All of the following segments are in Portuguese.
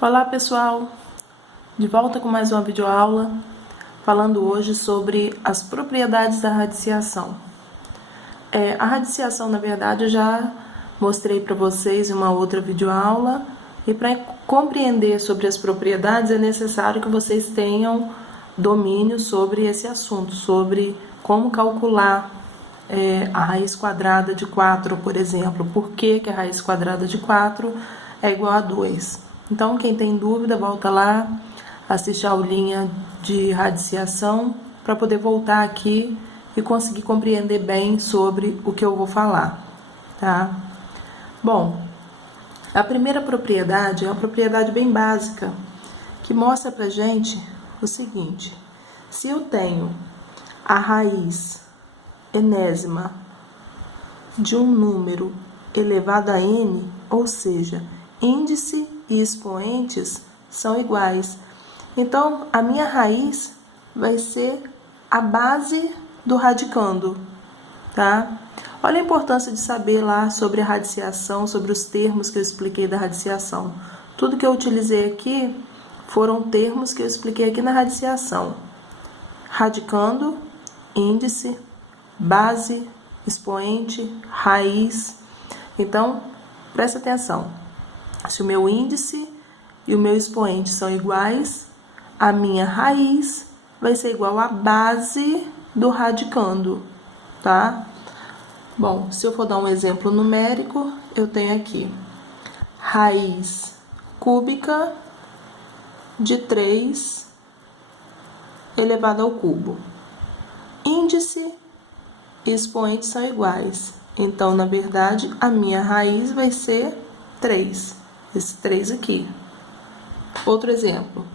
Olá pessoal, de volta com mais uma videoaula, falando hoje sobre as propriedades da radiciação. A radiciação, na verdade, eu já mostrei para vocês em uma outra videoaula, e para compreender sobre as propriedades é necessário que vocês tenham domínio sobre esse assunto, sobre como calcular a raiz quadrada de 4, por exemplo, por que a raiz quadrada de 4 é igual a 2. Então, quem tem dúvida, volta lá, assiste a aulinha de radiciação para poder voltar aqui e conseguir compreender bem sobre o que eu vou falar, tá? Bom, a primeira propriedade é uma propriedade bem básica, que mostra pra gente o seguinte: se eu tenho a raiz enésima de um número elevado a n, ou seja, índice e expoentes são iguais. Então, a minha raiz vai ser a base do radicando, tá? Olha a importância de saber lá sobre a radiciação, sobre os termos que eu expliquei da radiciação. Tudo que eu utilizei aqui foram termos que eu expliquei aqui na radiciação: radicando, índice, base, expoente, raiz. Então, presta atenção. Se o meu índice e o meu expoente são iguais, a minha raiz vai ser igual à base do radicando, tá? Bom, se eu for dar um exemplo numérico, eu tenho aqui raiz cúbica de 3 elevado ao cubo. Índice e expoente são iguais, então, na verdade, a minha raiz vai ser 3. Esse 3 aqui. Outro exemplo.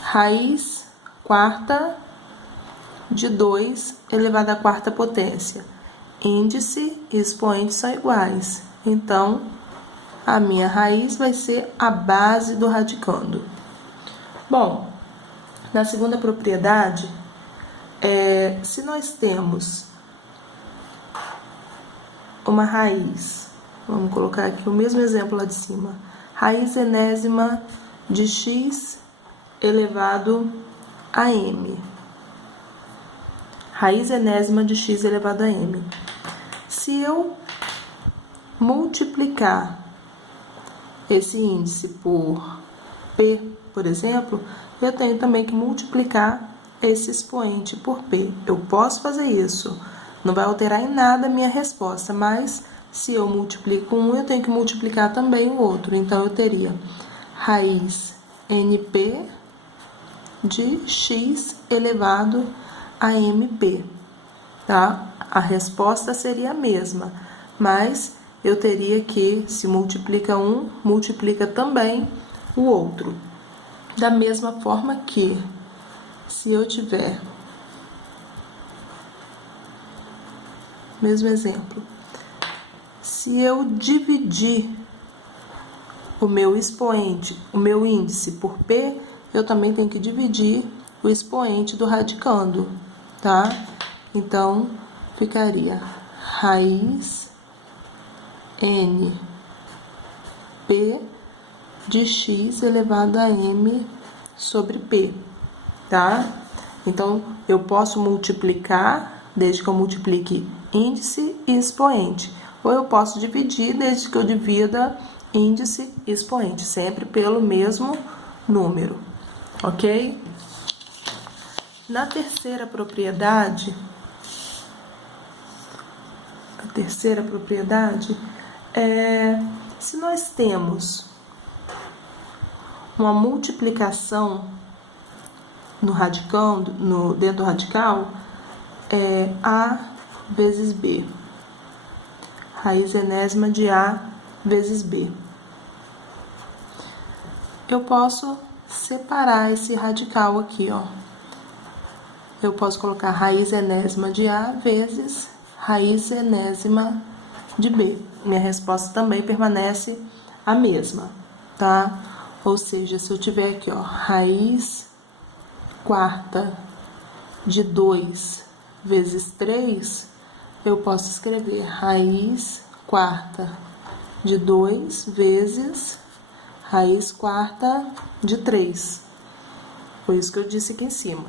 Raiz quarta de 2 elevado à quarta potência. Índice e expoente são iguais. Então, a minha raiz vai ser a base do radicando. Bom, na segunda propriedade, se nós temos uma raiz, vamos colocar aqui o mesmo exemplo lá de cima, raiz enésima de x elevado a m. Raiz enésima de x elevado a m. Se eu multiplicar esse índice por p, por exemplo, eu tenho também que multiplicar esse expoente por p. Eu posso fazer isso. Não vai alterar em nada a minha resposta, mas se eu multiplico um, eu tenho que multiplicar também o outro. Então, eu teria raiz np de x elevado a mp, tá? A resposta seria a mesma, mas eu teria que, se multiplica um, multiplica também o outro. Da mesma forma que, se eu tiver, mesmo exemplo, se eu dividir o meu expoente, o meu índice por P, eu também tenho que dividir o expoente do radicando, tá? Então, ficaria raiz N P de x elevado a m sobre P, tá? Então, eu posso multiplicar, desde que eu multiplique índice e expoente, ou eu posso dividir, desde que eu divida índice e expoente, sempre pelo mesmo número, ok? Na terceira propriedade, se nós temos uma multiplicação no radicando, dentro do radical, A vezes B. Raiz enésima de A vezes B. Eu posso separar esse radical aqui, ó. Eu posso colocar raiz enésima de A vezes raiz enésima de B. Minha resposta também permanece a mesma, tá? Ou seja, se eu tiver aqui, ó, raiz quarta de 2 vezes 3, eu posso escrever raiz quarta de 2 vezes raiz quarta de 3. Foi isso que eu disse aqui em cima,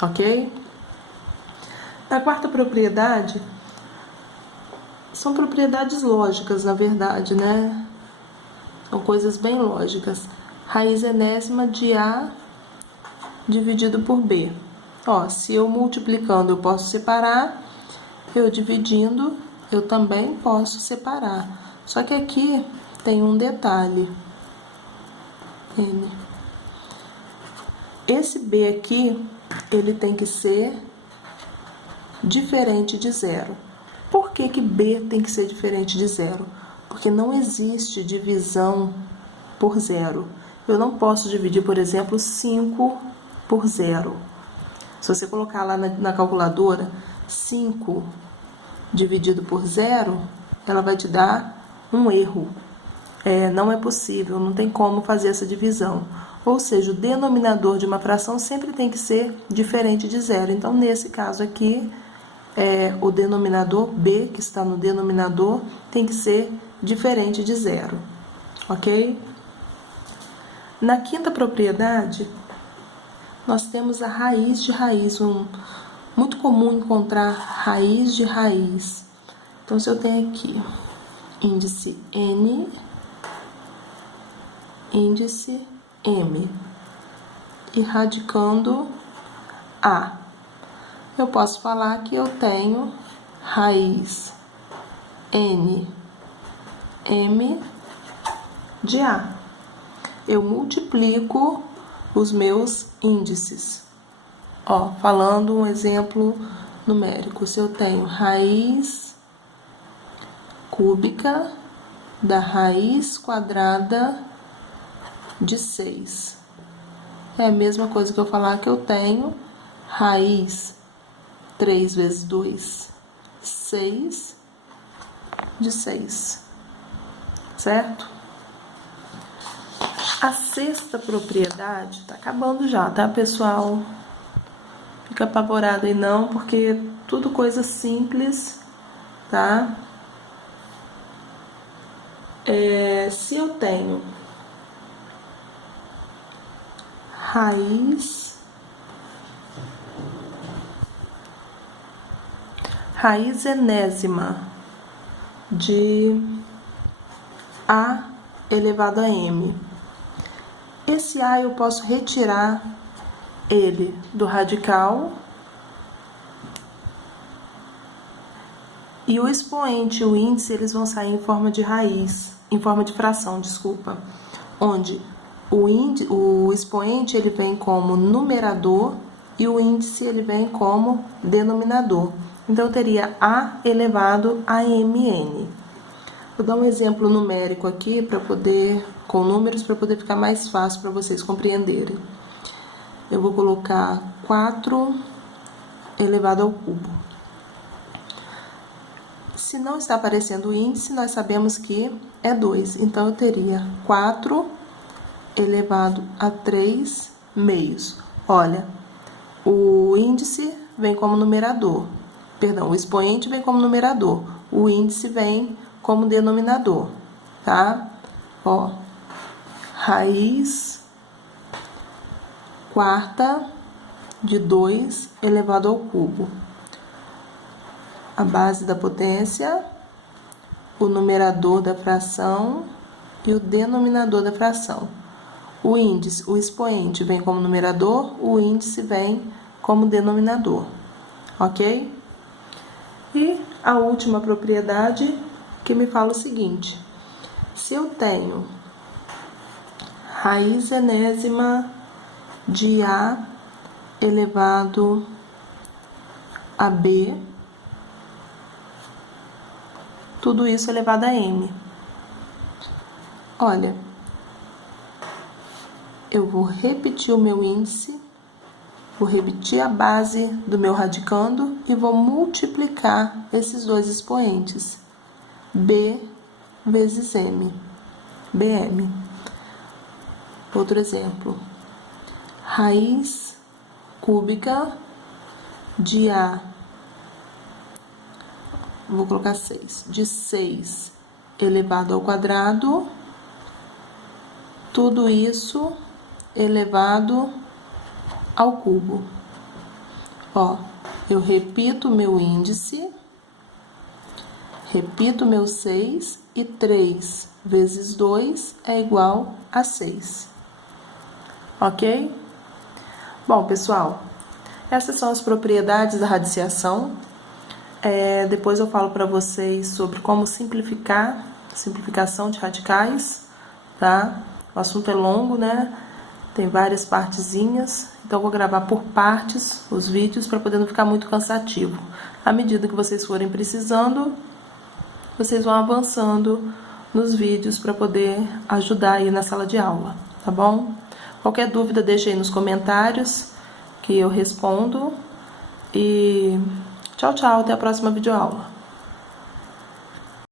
ok? Na quarta propriedade, são propriedades lógicas, na verdade, né? São coisas bem lógicas. Raiz enésima de A dividido por B. Ó, se eu multiplicando eu posso separar, eu dividindo eu também posso separar. Só que aqui tem um detalhe. N. Esse B aqui, ele tem que ser diferente de 0. Por que que B tem que ser diferente de 0? Porque não existe divisão por 0. Eu não posso dividir, por exemplo, 5 por 0. Se você colocar lá na calculadora 5 dividido por 0, ela vai te dar um erro. Não é possível, não tem como fazer essa divisão. Ou seja, o denominador de uma fração sempre tem que ser diferente de 0. Então, nesse caso aqui, o denominador B, que está no denominador, tem que ser diferente de 0. Ok? Na quinta propriedade, nós temos a raiz de raiz. Muito comum encontrar raiz de raiz. Então, se eu tenho aqui índice N, índice M e radicando A, eu posso falar que eu tenho raiz N, M de A. Eu multiplico os meus índices. Ó, falando um exemplo numérico, se eu tenho raiz cúbica da raiz quadrada de 6. É a mesma coisa que eu falar que eu tenho raiz 3 vezes 2, 6 de 6. Certo? A sexta propriedade, tá acabando já, tá, pessoal? Fica apavorado aí não, porque tudo coisa simples, tá? Se eu tenho raiz enésima de A elevado a M. Esse A eu posso retirar ele do radical e o expoente e o índice eles vão sair em forma de raiz, em forma de fração, desculpa, onde o expoente ele vem como numerador e o índice ele vem como denominador. Então, eu teria A elevado a MN. Vou dar um exemplo numérico aqui com números para poder ficar mais fácil para vocês compreenderem. Eu vou colocar 4 elevado ao cubo. Se não está aparecendo o índice, nós sabemos que é 2. Então, eu teria 4 elevado a 3 meios. Olha, o índice vem como numerador. Perdão, o expoente vem como numerador. O índice vem como denominador, tá? Ó, raiz quarta de 2 elevado ao cubo. A base da potência, o numerador da fração e o denominador da fração. O índice, o expoente vem como numerador, o índice vem como denominador, ok? E a última propriedade que me fala o seguinte: se eu tenho raiz enésima de A elevado a B, tudo isso elevado a M. Olha, eu vou repetir o meu índice, vou repetir a base do meu radicando e vou multiplicar esses dois expoentes, B vezes M, BM. Outro exemplo, raiz cúbica de A, vou colocar 6, de 6 elevado ao quadrado tudo isso elevado ao cubo. Ó, eu repito meu índice, repito meu 6 e 3 vezes 2 é igual a 6. Ok? Bom, pessoal, essas são as propriedades da radiciação. Depois eu falo para vocês sobre como simplificação de radicais, tá? O assunto é longo, né? Tem várias partezinhas, então eu vou gravar por partes os vídeos para poder não ficar muito cansativo. À medida que vocês forem precisando, vocês vão avançando nos vídeos para poder ajudar aí na sala de aula, tá bom? Qualquer dúvida deixa aí nos comentários que eu respondo. E tchau, tchau, até a próxima videoaula.